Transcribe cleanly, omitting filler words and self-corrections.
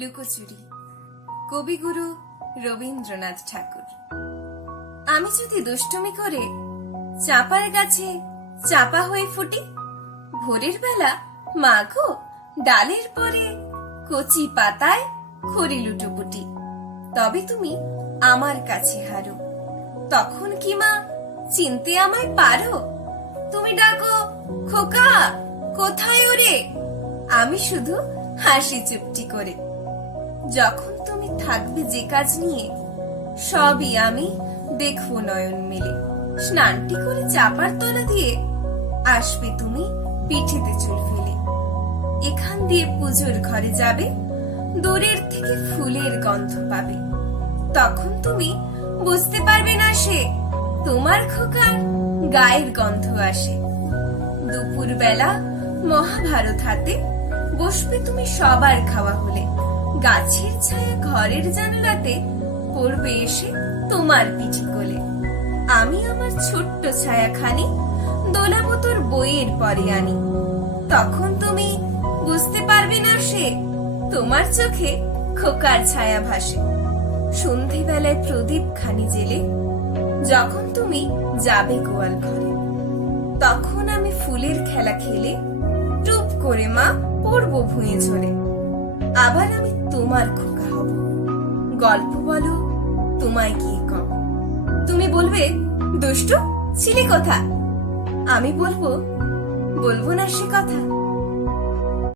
লুকোচুরি, কবিগুরু রবীন্দ্রনাথ ঠাকুর। আমি যদি দুষ্টুমি করে চাপার গাছে চাপা হয়ে ফুটি, ভোরের বেলা মাগো ডালের পরে কচি পাতায় খড়ি লুটোপুটি, তবে তুমি আমার কাছে হারো। তখন কি মা চিনতে আমায় পারো? তুমি ডাকো খোকা, কোথায় ওরে? আমি শুধু হাসি চুপটি করে। যখন তুমি থাকবে যে কাজ নিয়ে, সবই আমি দেখবো নয়ন মেলে। স্নানটি করে চাপার তলা দিয়ে আসবে তুমি পিঠেতে চুল ফেলে। এখান দিয়ে পুজোর ঘরে যাবে, দূরের থেকে ফুলের গন্ধ পাবে। তখন তুমি বুঝতে পারবে না সে তোমার খোকার গায়ের গন্ধ আসে। দুপুর বেলা মহাভারত হাতে বসবে তুমি সবার খাওয়া হলে। গাছের ছায়া ঘরের জানলাতে পড়বে এসে তোমার পিঠে কোলে। আমি আমার ছোট্ট ছায়াখানি দোলাবো তোর বইয়ের পরে আনি। তখন তুমি বুঝতে পারবে না সে তোমার চোখে খোকার ছায়া ভাসে। সন্ধ্যেবেলায় প্রদীপ খানি জেলে যখন তুমি যাবে গোয়াল ঘরে, তখন আমি ফুলের খেলা খেলে টুপ করে মা পড়বো ভুঁয়ে ঝরে। আবার আমি তোমার খোকা হব, গল্প বলো তোমায় গিয়ে কব। তুমি বলবে দুষ্টু ছিলি কোথা, আমি বলবো না সে কথা।